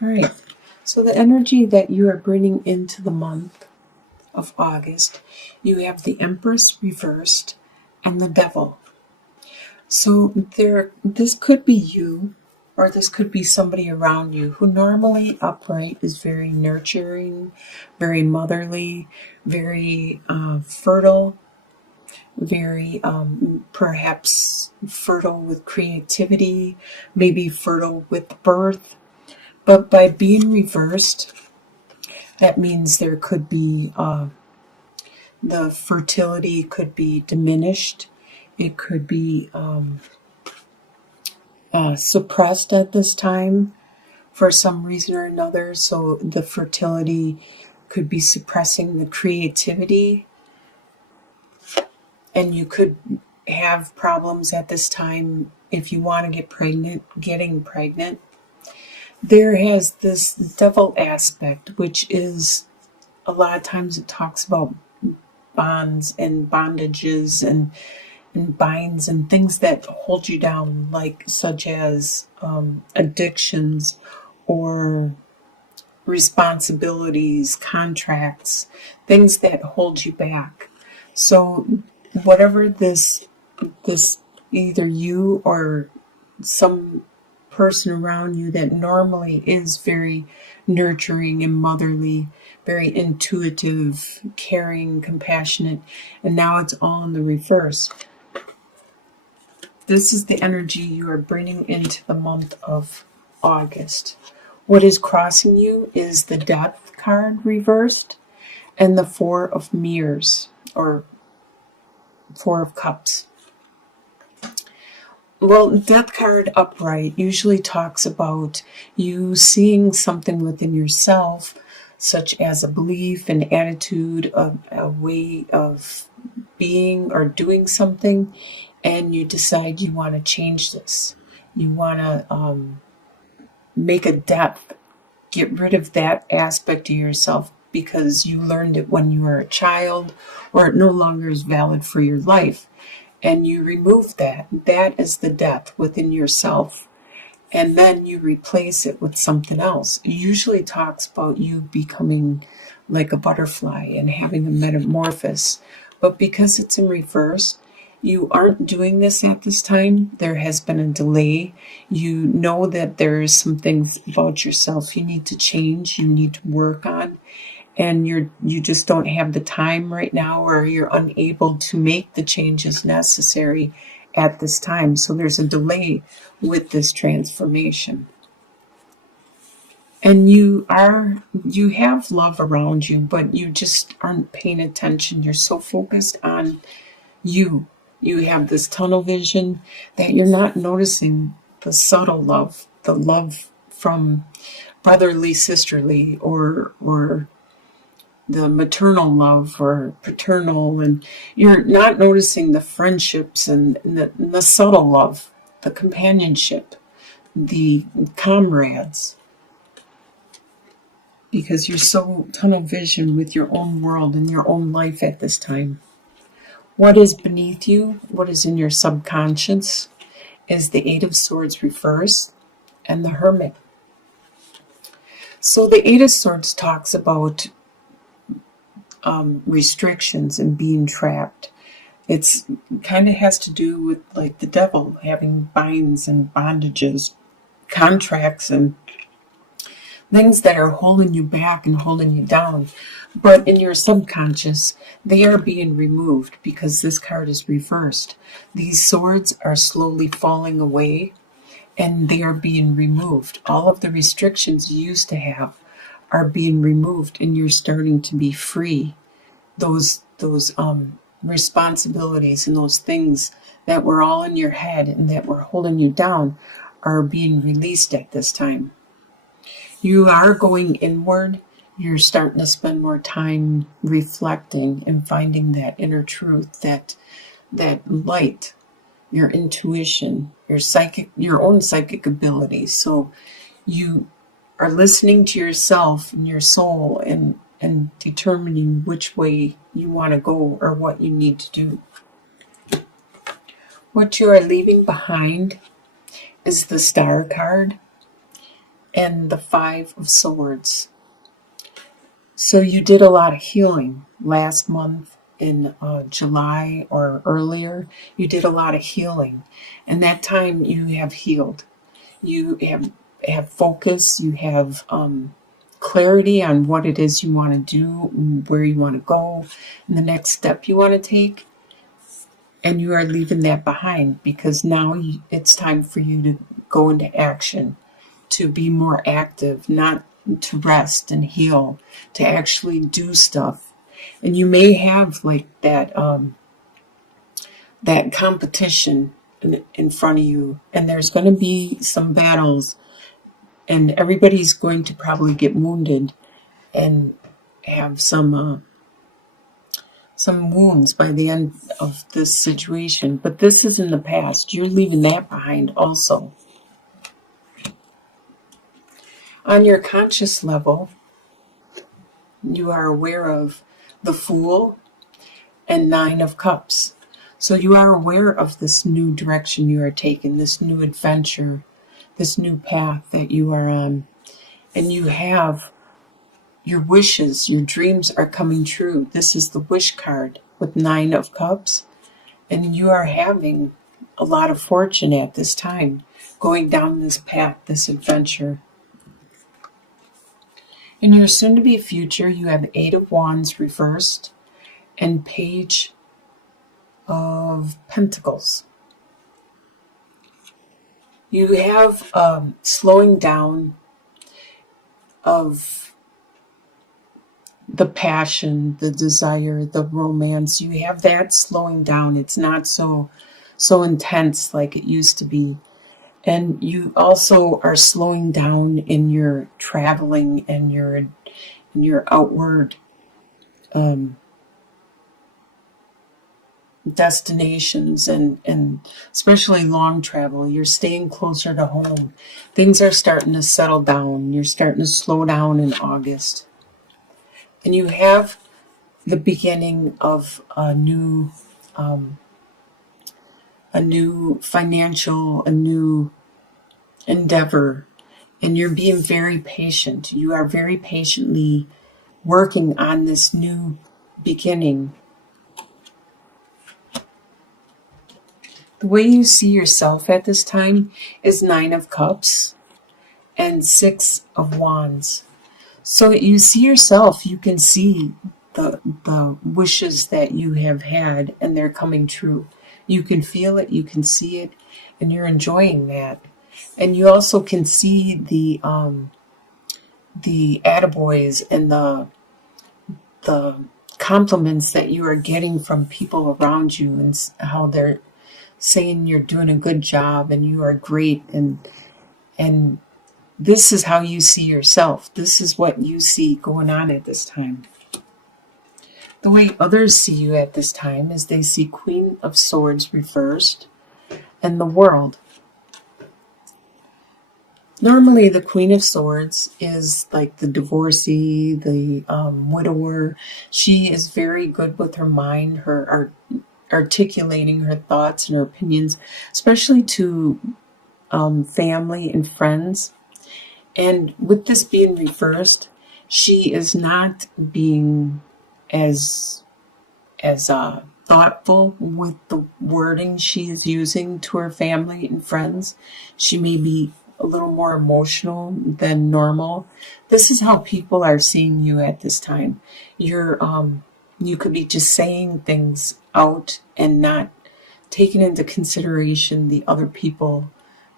All right. So the energy that you are bringing into the month of August, you have the Empress reversed and the Devil. So this could be you, or this could be somebody around you who normally upright is very nurturing, very motherly, very fertile, very perhaps fertile with creativity, maybe fertile with birth. But by being reversed, that means there could be the fertility could be diminished. It could be suppressed at this time for some reason or another. So the fertility could be suppressing the creativity, and you could have problems at this time if you want to get pregnant, getting pregnant. There has this devil aspect, which is a lot of times it talks about bonds and bondages and binds and things that hold you down, like such as addictions or responsibilities, contracts, things that hold you back. So whatever this either you or some person around you that normally is very nurturing and motherly, very intuitive, caring, compassionate, and now it's all in the reverse. This is the energy you are bringing into the month of August. What is crossing you is the Death card reversed and the Four of Mirrors, or Four of Cups. Well, Death card upright usually talks about you seeing something within yourself, such as a belief, an attitude, a way of being or doing something, and you decide you want to change this. You want to make a death, get rid of that aspect of yourself because you learned it when you were a child, or it no longer is valid for your life. And you remove that. That is the death within yourself. And then you replace it with something else. It usually talks about you becoming like a butterfly and having a metamorphosis. But because it's in reverse, you aren't doing this at this time. There has been a delay. You know that there is some things about yourself you need to change, you need to work on. And you just don't have the time right now, or you're unable to make the changes necessary at this time. So there's a delay with this transformation. And you have love around you, but you just aren't paying attention. You're so focused on you. You have this tunnel vision that you're not noticing the subtle love, the love from brotherly, sisterly, or the maternal love or paternal, and you're not noticing the friendships and the subtle love, the companionship, the comrades, because you're so tunnel vision with your own world and your own life at this time. What is beneath you, what is in your subconscious, is the Eight of Swords reversed and the Hermit. So the Eight of Swords talks about restrictions and being trapped. It's kind of has to do with like the devil having binds and bondages, contracts and things that are holding you back and holding you down. But in your subconscious, they are being removed because this card is reversed. These swords are slowly falling away and they are being removed. All of the restrictions you used to have are being removed and you're starting to be free. Those responsibilities and those things that were all in your head and that were holding you down are being released at this time. You are going inward. You're starting to spend more time reflecting and finding that inner truth, that light, your intuition, your own psychic abilities. So you are listening to yourself and your soul and determining which way you want to go or what you need to do. What you are leaving behind is the Star card. and the Five of Swords. So you did a lot of healing last month in July or earlier. You did a lot of healing, and that time you have healed. You have focus. You have clarity on what it is you want to do, where you want to go, and the next step you want to take. And you are leaving that behind because now it's time for you to go into action, to be more active, not to rest and heal, to actually do stuff. And you may have like that competition in front of you, and there's going to be some battles, and everybody's going to probably get wounded and have some wounds by the end of this situation. But this is in the past. You're leaving that behind also. On your conscious level, you are aware of the Fool and Nine of Cups. So you are aware of this new direction you are taking, this new adventure, this new path that you are on. And you have your wishes, your dreams are coming true. This is the wish card with Nine of Cups. And you are having a lot of fortune at this time, going down this path, this adventure. In your soon-to-be future, you have Eight of Wands reversed and Page of Pentacles. You have slowing down of the passion, the desire, the romance. You have that slowing down. It's not so intense like it used to be. And you also are slowing down in your traveling and your outward destinations and especially long travel. You're staying closer to home. Things are starting to settle down. You're starting to slow down in August. And you have the beginning of a new financial, a new endeavor. And you're being very patient. You are very patiently working on this new beginning. The way you see yourself at this time is Nine of Cups and Six of Wands. So you see yourself, you can see the wishes that you have had, and they're coming true. You can feel it, you can see it, and you're enjoying that. And you also can see the attaboys and the compliments that you are getting from people around you, and how they're saying you're doing a good job and you are great, and this is how you see yourself. This is what you see going on at this time. The way others see you at this time is they see Queen of Swords reversed and the World. Normally the Queen of Swords is like the divorcee, the widower. She is very good with her mind, her articulating her thoughts and her opinions, especially to family and friends. And with this being reversed, she is not being as thoughtful with the wording she is using to her family and friends. She may be a little more emotional than normal. This is how people are seeing you at this time. You could be just saying things out and not taking into consideration the other people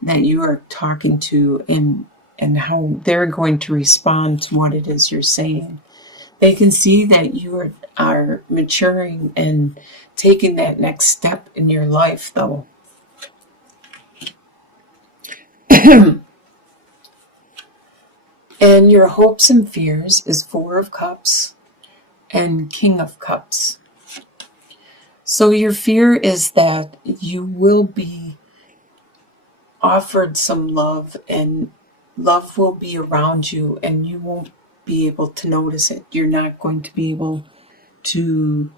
that you are talking to, and how they're going to respond to what it is you're saying. They can see that you are maturing and taking that next step in your life, though. And your hopes and fears is Four of Cups and King of Cups. So your fear is that you will be offered some love, and love will be around you, and you won't be able to notice it. You're not going to be able to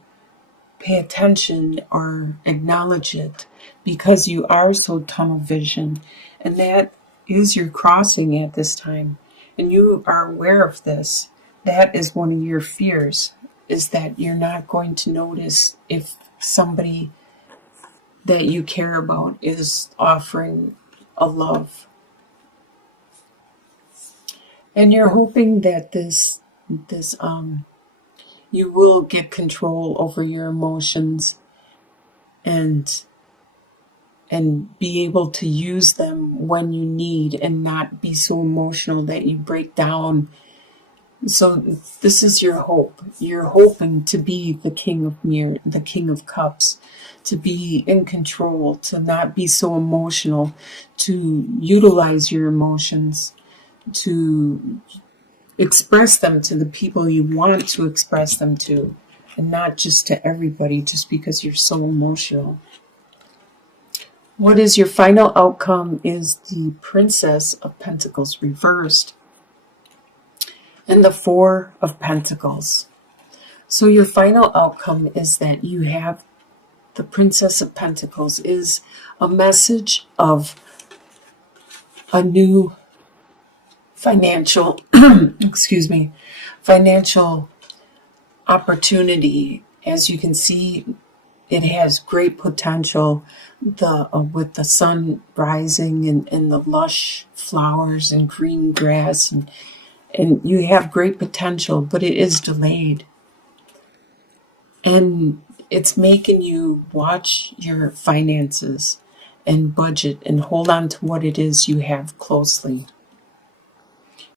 pay attention or acknowledge it because you are so tunnel vision. And that is your crossing at this time. And you are aware of this. That is one of your fears, is that you're not going to notice if somebody that you care about is offering a love. And you're hoping that this you will get control over your emotions and be able to use them when you need and not be so emotional that you break down. So this is your hope. You're hoping to be the the King of Cups, to be in control, to not be so emotional, to utilize your emotions, to express them to the people you want to express them to, and not just to everybody just because you're so emotional. What is your final outcome is the Princess of Pentacles reversed and the Four of Pentacles. So your final outcome is that you have the Princess of Pentacles is a message of a new financial, financial opportunity. As you can see, it has great potential. With the sun rising and the lush flowers and green grass, and you have great potential, but it is delayed. And it's making you watch your finances and budget and hold on to what it is you have closely.